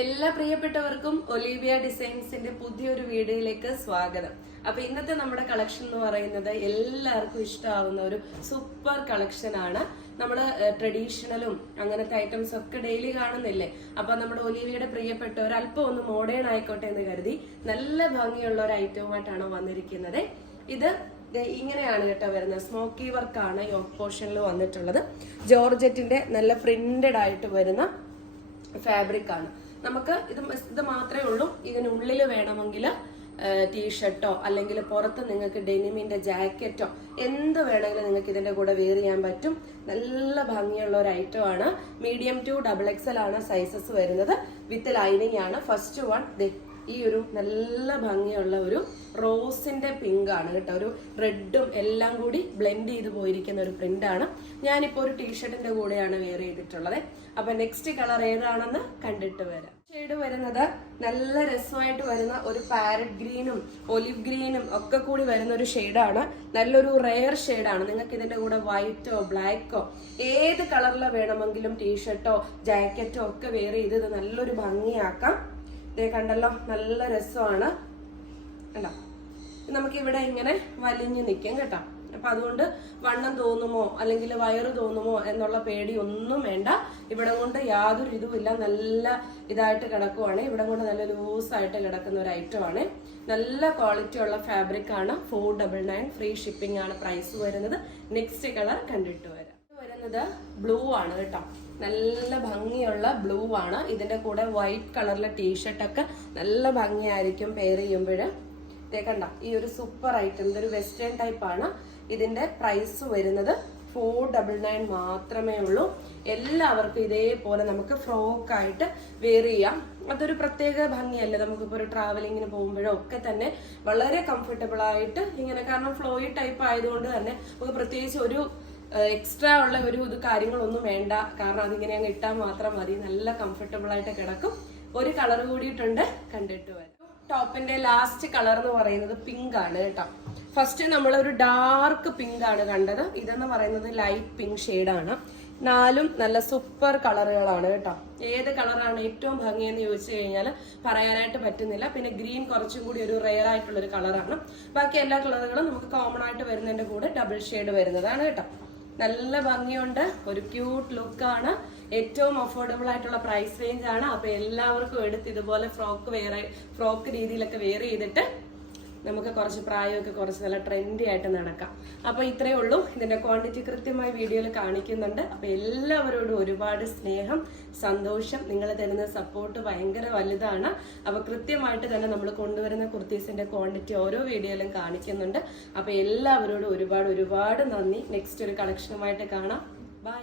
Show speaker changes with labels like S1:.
S1: എല്ലാ പ്രിയപ്പെട്ടവർക്കും ഒലീവിയ ഡിസൈൻസിന്റെ പുതിയൊരു വീഡിയോയിലേക്ക് സ്വാഗതം. അപ്പൊ ഇന്നത്തെ നമ്മുടെ കളക്ഷൻ എന്ന് പറയുന്നത് എല്ലാവർക്കും ഇഷ്ടമാവുന്ന ഒരു സൂപ്പർ കളക്ഷൻ ആണ്. നമ്മൾ ട്രഡീഷണലും അങ്ങനത്തെ ഐറ്റംസ് ഒക്കെ ഡെയിലി കാണുന്നില്ലേ? അപ്പൊ നമ്മുടെ ഒലീവിയുടെ പ്രിയപ്പെട്ടവർ അല്പം ഒന്ന് മോഡേൺ ആയിക്കോട്ടെ എന്ന് കരുതി നല്ല ഭംഗിയുള്ള ഒരു ഐറ്റവുമായിട്ടാണ് വന്നിരിക്കുന്നത്. ഇത് ഇങ്ങനെയാണ് കേട്ടോ വരുന്നത്. സ്മോക്കി വർക്കാണ് ഈ പോർഷനിൽ വന്നിട്ടുള്ളത്. ജോർജറ്റിന്റെ നല്ല പ്രിന്റഡ് ആയിട്ട് വരുന്ന ഫാബ്രിക് ആണ്. നമുക്ക് ഇത് ഇത് മാത്രമേ ഉള്ളൂ. ഇതിനുള്ളിൽ വേണമെങ്കിൽ ടീഷർട്ടോ അല്ലെങ്കിൽ പുറത്ത് നിങ്ങൾക്ക് ഡെനിമിന്റെ ജാക്കറ്റോ എന്ത് വേണമെങ്കിലും നിങ്ങൾക്ക് ഇതിന്റെ കൂടെ വെയർ ചെയ്യാൻ പറ്റും. നല്ല ഭംഗിയുള്ള ഒരു ഐറ്റം ആണ്. മീഡിയം ടു ഡബിൾ എക്സൽ ആണ് സൈസസ് വരുന്നത്. വിത്ത് ലൈനിങ് ആണ്. ഫസ്റ്റ് വൺ ഈ ഒരു നല്ല ഭംഗിയുള്ള ഒരു റോസിന്റെ പിങ്ക് ആണ് കേട്ടോ. ഒരു റെഡും എല്ലാം കൂടി ബ്ലെൻഡ് ചെയ്ത് പോയിരിക്കുന്ന ഒരു പ്രിന്റ് ആണ്. ഞാനിപ്പോ ഒരു ടീഷർട്ടിന്റെ കൂടെയാണ് വെയർ ചെയ്തിട്ടുള്ളത്. അപ്പൊ നെക്സ്റ്റ് കളർ ഏതാണെന്ന് കണ്ടിട്ട് വരാം. ഷെയ്ഡ് വരുന്നത് നല്ല രസമായിട്ട് വരുന്ന ഒരു പാരറ്റ് ഗ്രീനും ഒലിവ് ഗ്രീനും ഒക്കെ കൂടി വരുന്ന ഒരു ഷെയ്ഡാണ് നല്ലൊരു റെയർ ഷെയ്ഡാണ് നിങ്ങൾക്ക് ഇതിന്റെ കൂടെ വൈറ്റോ ബ്ലാക്കോ ഏത് കളറിൽ വേണമെങ്കിലും ടീഷർട്ടോ ജാക്കറ്റോ ഒക്കെ വെയർ ചെയ്ത് ഇത് നല്ലൊരു ഭംഗിയാക്കാം. ഇതേ കണ്ടല്ലോ നല്ല രസമാണ്. കണ്ടോ? നമുക്ക് ഇവിടെ ഇങ്ങനെ വലിഞ്ഞ് നിൽക്കും കേട്ടോ. അപ്പൊ അതുകൊണ്ട് വണ്ണം തോന്നുമോ അല്ലെങ്കിൽ വയറ് തോന്നുമോ എന്നുള്ള പേടി ഒന്നും വേണ്ട. ഇവിടെ കൊണ്ട് യാതൊരു ഇതുമില്ല. നല്ല ഇതായിട്ട് കിടക്കുവാണ്. ഇവിടെ കൊണ്ട് നല്ല ലൂസായിട്ട് കിടക്കുന്ന ഒരു ഐറ്റമാണ് നല്ല ക്വാളിറ്റി ഉള്ള ഫാബ്രിക് ആണ്. Four double nine free shipping ആണ്. പ്രൈസ് വരുന്നത്. നെക്സ്റ്റ് കളർ കണ്ടിട്ട് വരാം. വരുന്നത് ബ്ലൂ ആണ് കേട്ടോ. നല്ല ഭംഗിയുള്ള ബ്ലൂ ആണ്. ഇതിന്റെ കൂടെ വൈറ്റ് കളറിലെ ടീഷർട്ട് ഒക്കെ നല്ല ഭംഗിയായിരിക്കും പെയർ ചെയ്യുമ്പോൾ കണ്ട ഈ ഒരു സൂപ്പർ ഐറ്റം ഇതൊരു വെസ്റ്റേൺ ടൈപ്പ് ആണ്. ഇതിന്റെ പ്രൈസ് വരുന്നത് ഫോർ ഡബിൾ നയൻ മാത്രമേ ഉള്ളൂ. എല്ലാവർക്കും ഇതേപോലെ നമുക്ക് ഫ്രോക്കായിട്ട് വെയർ ചെയ്യാം. അതൊരു പ്രത്യേക ഭംഗിയല്ലേ? നമുക്കിപ്പോൾ ഒരു ട്രാവലിങ്ങിന് പോകുമ്പോഴോ ഒക്കെ തന്നെ വളരെ കംഫർട്ടബിൾ ആയിട്ട് ഇങ്ങനെ കാരണം ഫ്ലോയി ടൈപ്പ് ആയതുകൊണ്ട് തന്നെ നമുക്ക് പ്രത്യേകിച്ച് ഒരു എക്സ്ട്രാ ഉള്ള ഒരു ഇത് കാര്യങ്ങളൊന്നും വേണ്ട. കാരണം അതിങ്ങനെ അങ്ങ് ഇട്ടാൽ മാത്രം മതി. നല്ല കംഫർട്ടബിൾ ആയിട്ട് കിടക്കും. ഒരു കളർ കൂടിയിട്ടുണ്ട്. കണ്ടിട്ട് വരാം. ടോപ്പിന്റെ ലാസ്റ്റ് കളർ എന്ന് പറയുന്നത് പിങ്ക് ആണ് കേട്ടോ. ഫസ്റ്റ് നമ്മൾ ഒരു ഡാർക്ക് പിങ്ക് ആണ് കണ്ടത്. ഇതെന്ന് പറയുന്നത് ലൈറ്റ് പിങ്ക് ആണ്. നാലും നല്ല സൂപ്പർ കളറുകളാണ് കേട്ടോ. ഏത് കളറാണ് ഏറ്റവും ഭംഗിയെന്ന് ചോദിച്ചു കഴിഞ്ഞാൽ പറയാനായിട്ട് പറ്റുന്നില്ല. പിന്നെ ഗ്രീൻ കുറച്ചും കൂടി ഒരു റെയർ ആയിട്ടുള്ള ഒരു കളറാണ് ബാക്കി എല്ലാ കളറുകളും നമുക്ക് കോമൺ ആയിട്ട് വരുന്നതിന്റെ കൂടെ ഡബിൾ ഷെയ്ഡ് വരുന്നതാണ് കേട്ടോ. നല്ല ഭംഗിയുണ്ട്. ഒരു ക്യൂട്ട് ലുക്കാണ് ഏറ്റവും അഫോർഡബിൾ ആയിട്ടുള്ള പ്രൈസ് റേഞ്ച് ആണ്. അപ്പൊ എല്ലാവർക്കും എടുത്ത് ഇതുപോലെ ഫ്രോക്ക് വേറെ ഫ്രോക്ക് രീതിയിലൊക്കെ വെയർ ചെയ്തിട്ട് നമുക്ക് കുറച്ച് പ്രായമൊക്കെ കുറച്ച് നല്ല ട്രെൻഡി ആയിട്ട് നടക്കാം. അപ്പോൾ ഇത്രയേ ഉള്ളൂ. ഇതിന്റെ ക്വാണ്ടിറ്റി കൃത്യമായി വീഡിയോയിൽ കാണിക്കുന്നുണ്ട്. അപ്പോൾ എല്ലാവരോടും ഒരുപാട് സ്നേഹം സന്തോഷം. നിങ്ങൾ തരുന്ന സപ്പോർട്ട് ഭയങ്കര വലുതാണ്. അപ്പോൾ കൃത്യമായിട്ട് തന്നെ നമ്മൾ കൊണ്ടുവരുന്ന കുർത്തീസിന്റെ ക്വാണ്ടിറ്റി ഓരോ വീഡിയോയിലും കാണിക്കുന്നുണ്ട്. അപ്പോൾ എല്ലാവരോടും ഒരുപാട് ഒരുപാട് നന്ദി. നെക്സ്റ്റ് ഒരു കളക്ഷനുമായിട്ട് കാണാം. ബൈ